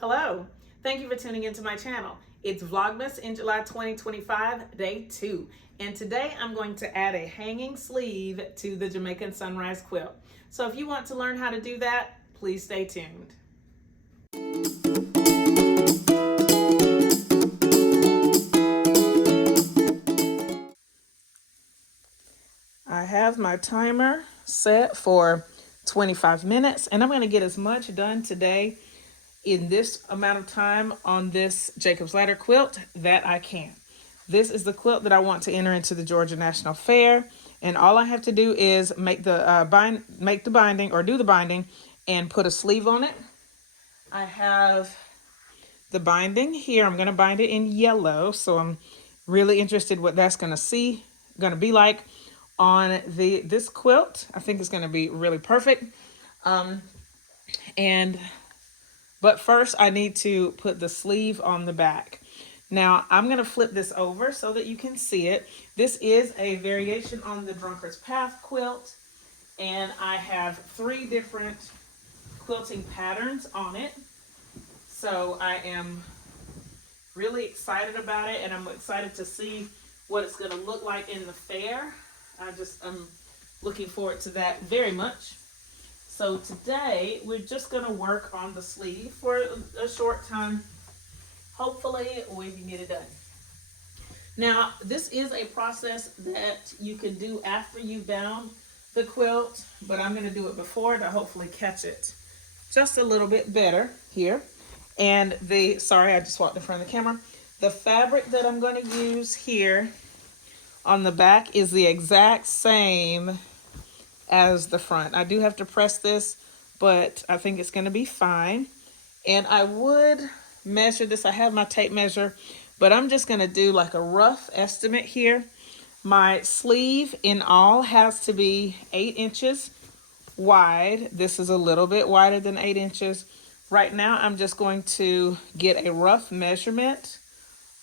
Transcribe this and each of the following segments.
Hello, thank you for tuning into my channel. It's Vlogmas in July 2025, day 2. And today I'm going to add a hanging sleeve to the Jamaican sunrise quilt. So if you want to learn how to do that, please stay tuned. I have my timer set for 25 minutes and I'm going to get as much done today in this amount of time on this Jacob's Ladder quilt that I can. This is the quilt that I want to enter into the Georgia National Fair, and all I have to do is make the binding or do the binding and put a sleeve on it. I have the binding here. I'm going to bind it in yellow, so I'm really interested what that's going to be like on this quilt. I think it's going to be really perfect. But first I need to put the sleeve on the back. Now I'm going to flip this over so that you can see it. This is a variation on the Drunkard's Path quilt, and I have 3 different quilting patterns on it. So I am really excited about it, and I'm excited to see what it's going to look like in the fair. I'm looking forward to that very much. So today we're just going to work on the sleeve for a short time. Hopefully we can get it done. Now this is a process that you can do after you've bound the quilt, but I'm going to do it before to hopefully catch it just a little bit better here. And sorry, I just walked in front of the camera. The fabric that I'm going to use here on the back is the exact same as the front. I do have to press this, but I think it's going to be fine. And I would measure this. I have my tape measure, but I'm just going to do like a rough estimate here. My sleeve in all has to be 8 inches wide. This is a little bit wider than 8 inches. Right now, I'm just going to get a rough measurement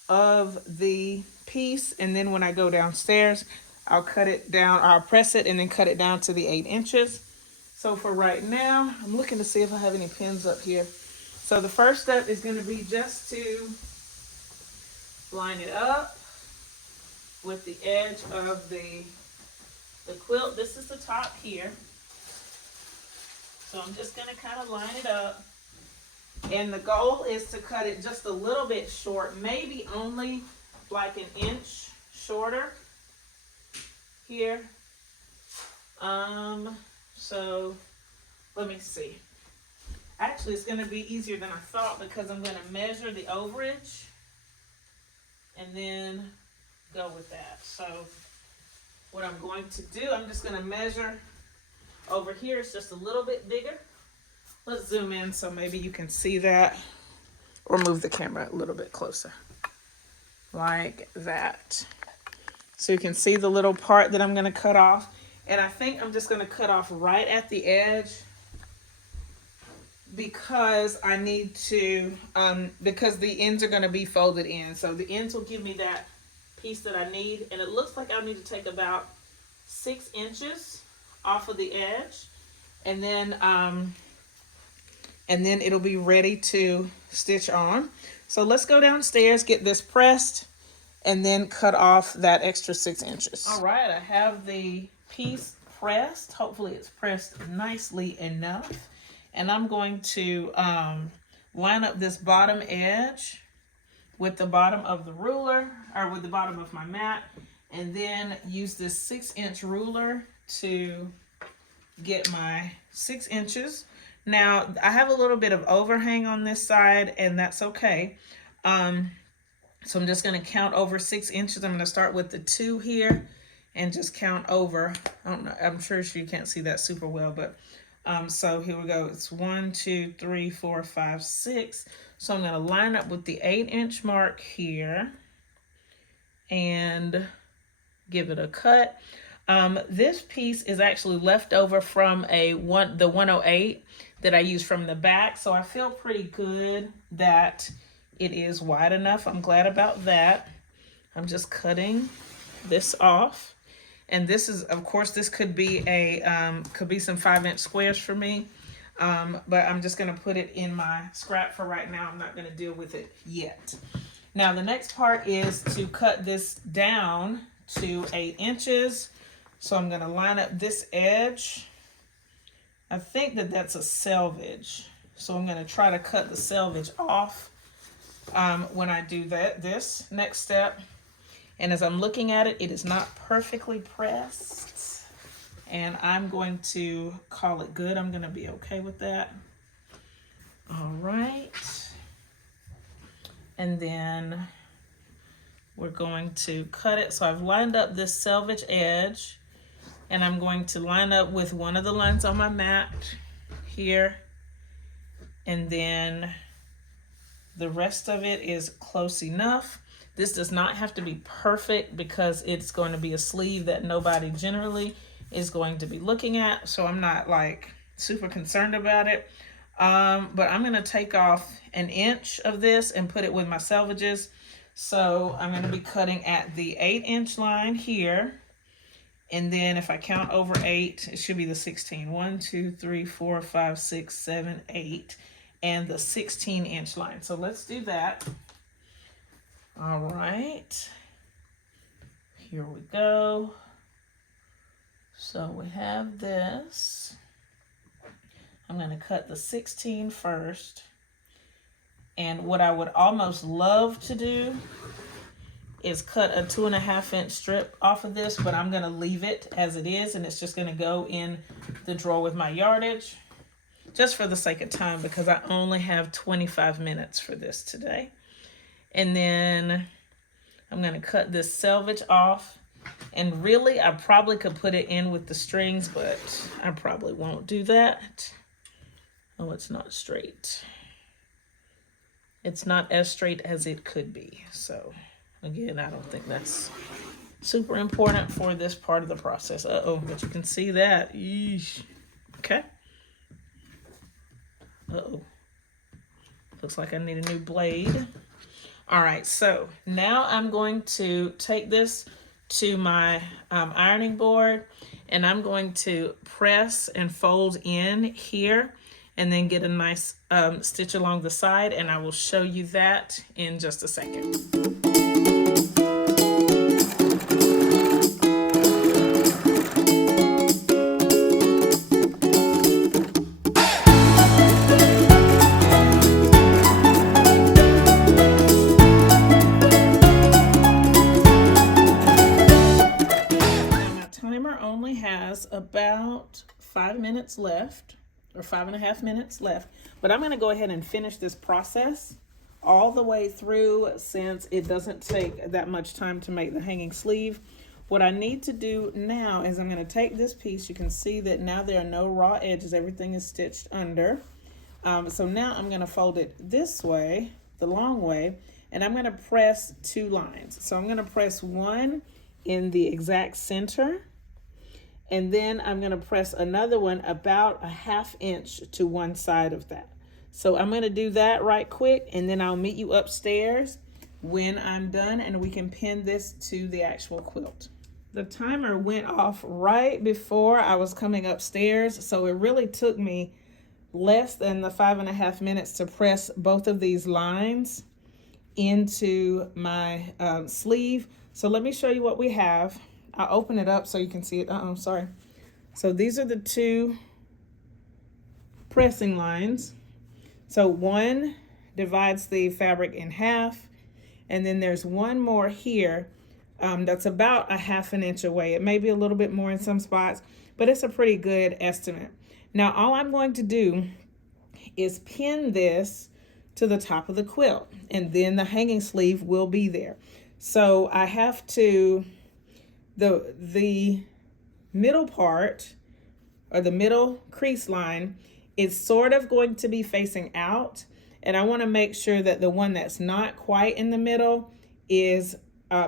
of the piece, and then when I go downstairs, I'll cut it down, I'll press it and then cut it down to the 8 inches. So for right now, I'm looking to see if I have any pins up here. So the first step is going to be just to line it up with the edge of the quilt. This is the top here. So I'm just going to kind of line it up. And the goal is to cut it just a little bit short, maybe only like an inch shorter here. So let me see. Actually, it's going to be easier than I thought because I'm going to measure the overage and then go with that. So what I'm going to do, I'm just going to measure over here. It's just a little bit bigger. Let's zoom in so maybe you can see that, or move the camera a little bit closer like that. So you can see the little part that I'm going to cut off. And I think I'm just going to cut off right at the edge because I need to, because the ends are going to be folded in. So the ends will give me that piece that I need. And it looks like I need to take about 6 inches off of the edge. And then it'll be ready to stitch on. So let's go downstairs, get this pressed, and then cut off that extra 6 inches. All right, I have the piece pressed. Hopefully it's pressed nicely enough. And I'm going to line up this bottom edge with the bottom of the ruler, or with the bottom of my mat, and then use this 6-inch ruler to get my 6 inches. Now, I have a little bit of overhang on this side, and that's okay. So I'm just going to count over 6 inches. I'm going to start with the 2 here and just count over. I don't know. I'm sure you can't see that super well, but so here we go. It's 1, 2, 3, 4, 5, 6. So I'm going to line up with the 8-inch mark here and give it a cut. This piece is actually left over from the 108 that I used from the back. So I feel pretty good that it is wide enough. I'm glad about that. I'm just cutting this off. And this is, of course, this could be some 5-inch squares for me. But I'm just gonna put it in my scrap for right now. I'm not gonna deal with it yet. Now the next part is to cut this down to 8 inches. So I'm gonna line up this edge. I think that that's a selvage. So I'm gonna try to cut the selvage off when I do this next step. And as I'm looking at it, it is not perfectly pressed. And I'm going to call it good. I'm gonna be okay with that. All right. And then we're going to cut it. So I've lined up this selvage edge, and I'm going to line up with one of the lines on my mat here. And then the rest of it is close enough. This does not have to be perfect because it's going to be a sleeve that nobody generally is going to be looking at. So I'm not like super concerned about it. But I'm gonna take off 1 inch of this and put it with my selvages. So I'm gonna be cutting at the 8-inch line here. And then if I count over 8, it should be the 16. 1, 2, 3, 4, 5, 6, 7, 8. And the 16-inch line. So let's do that. All right. Here we go. So we have this. I'm going to cut the 16 first. And what I would almost love to do is cut a 2.5-inch strip off of this, but I'm going to leave it as it is, and it's just going to go in the drawer with my yardage, just for the sake of time, because I only have 25 minutes for this today. And then I'm going to cut this selvage off. And really, I probably could put it in with the strings, but I probably won't do that. Oh, it's not straight. It's not as straight as it could be. So again, I don't think that's super important for this part of the process. Uh-oh, but you can see that. Eesh. Okay. Uh-oh. Looks like I need a new blade. All right, so now I'm going to take this to my ironing board, and I'm going to press and fold in here and then get a nice stitch along the side, and I will show you that in just a second. Only has about 5 minutes left, or 5.5 minutes left, but I'm going to go ahead and finish this process all the way through, since it doesn't take that much time to make the hanging sleeve. What I need to do now is I'm going to take this piece. You can see that now there are no raw edges. Everything is stitched under. So now I'm going to fold it this way, the long way, and I'm going to press 2 lines. So I'm going to press one in the exact center, and then I'm going to press another one about a 1/2 inch to one side of that. So I'm going to do that right quick, and then I'll meet you upstairs when I'm done, and we can pin this to the actual quilt. The timer went off right before I was coming upstairs, so it really took me less than the 5.5 minutes to press both of these lines into my sleeve. So let me show you what we have. I'll open it up so you can see it. Sorry. So these are the 2 pressing lines. So one divides the fabric in half, and then there's one more here that's about a 1/2 inch away. It may be a little bit more in some spots, but it's a pretty good estimate. Now all I'm going to do is pin this to the top of the quilt, and then the hanging sleeve will be there. So I have to, the middle part, or the middle crease line, is sort of going to be facing out, and I want to make sure that the one that's not quite in the middle is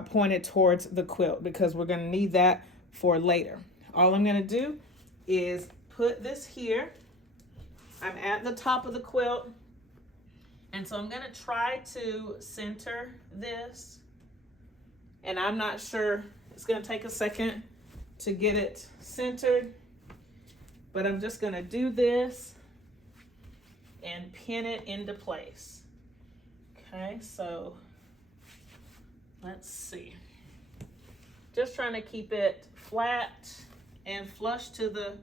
pointed towards the quilt, because we're going to need that for later. All I'm going to do is put this here. I'm at the top of the quilt, and so I'm going to try to center this, and I'm not sure, it's going to take a second to get it centered, but I'm just going to do this and pin it into place. Okay, so let's see. Just trying to keep it flat and flush to the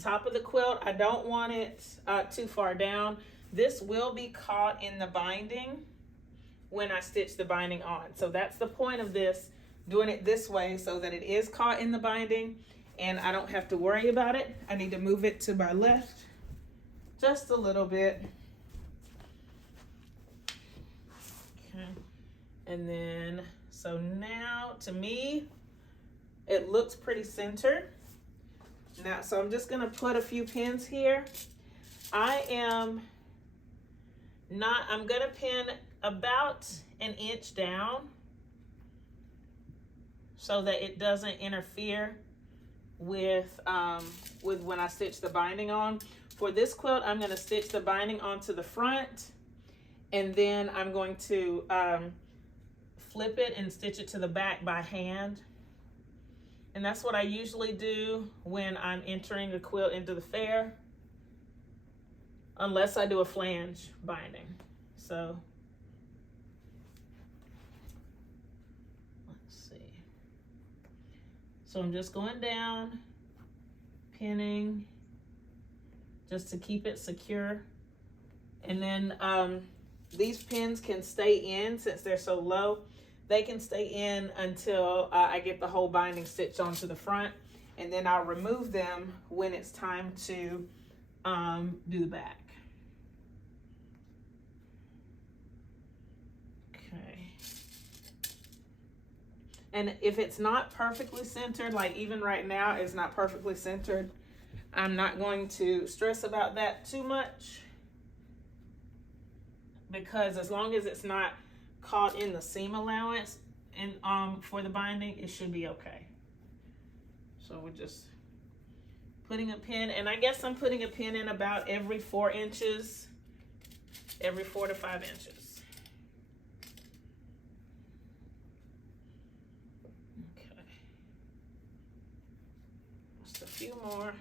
top of the quilt. I don't want it too far down. This will be caught in the binding when I stitch the binding on. So that's the point of this, doing it this way so that it is caught in the binding and I don't have to worry about it. I need to move it to my left just a little bit. Okay. And then, so now to me, it looks pretty centered. Now, so I'm just gonna put a few pins here. I'm gonna pin about an inch down so that it doesn't interfere with when I stitch the binding on. For this quilt, I'm gonna stitch the binding onto the front, and then I'm going to flip it and stitch it to the back by hand. And that's what I usually do when I'm entering a quilt into the fair, unless I do a flange binding. So let's see. So I'm just going down, pinning, just to keep it secure. And then these pins can stay in since they're so low. They can stay in until I get the whole binding stitched onto the front, and then I'll remove them when it's time to do the back. Okay. And if it's not perfectly centered, like even right now it's not perfectly centered, I'm not going to stress about that too much, because as long as it's not caught in the seam allowance and for the binding, it should be okay. So we're just putting a pin, and I guess I'm putting a pin in about every 4 inches, every 4 to 5 inches. Okay, just a few more.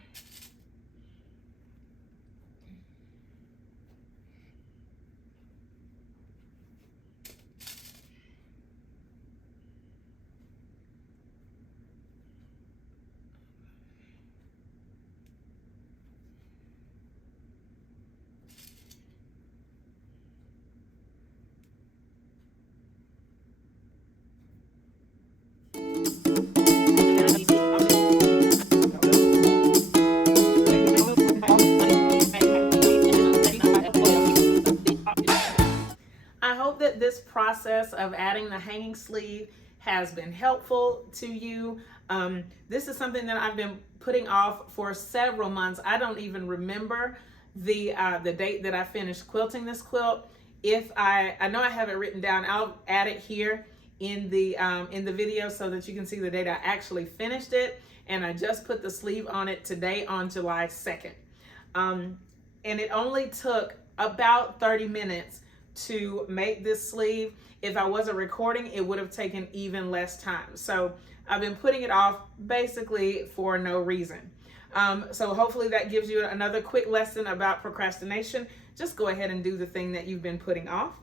I hope that this process of adding the hanging sleeve has been helpful to you. This is something that I've been putting off for several months. I don't even remember the date that I finished quilting this quilt. If I know I have it written down, I'll add it here in the video so that you can see the date I actually finished it. And I just put the sleeve on it today on July 2nd. And it only took about 30 minutes to make this sleeve. If I wasn't recording, it would have taken even less time. So I've been putting it off basically for no reason. So hopefully that gives you another quick lesson about procrastination. Just go ahead and do the thing that you've been putting off.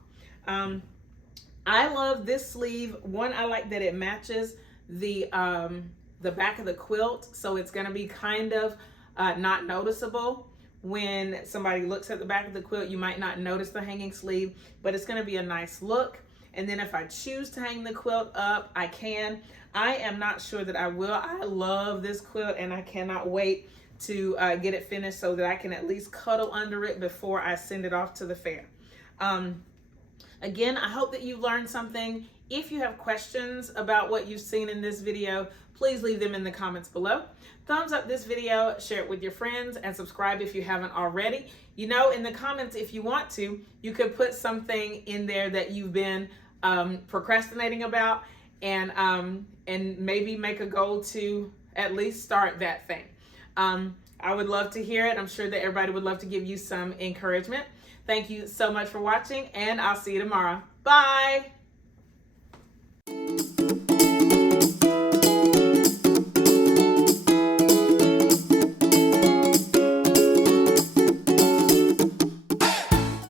I love this sleeve. One, I like that it matches the back of the quilt, so it's going to be kind of not noticeable. When somebody looks at the back of the quilt, you might not notice the hanging sleeve, but it's going to be a nice look. And then if I choose to hang the quilt up, I can. I am not sure that I will. I love this quilt, and I cannot wait to get it finished so that I can at least cuddle under it before I send it off to the fair. Again, I hope that you learned something. If you have questions about what you've seen in this video, please leave them in the comments below. Thumbs up this video, share it with your friends, and subscribe if you haven't already. You know, in the comments, if you want to, you could put something in there that you've been procrastinating about, and maybe make a goal to at least start that thing. I would love to hear it. I'm sure that everybody would love to give you some encouragement. Thank you so much for watching, and I'll see you tomorrow. Bye.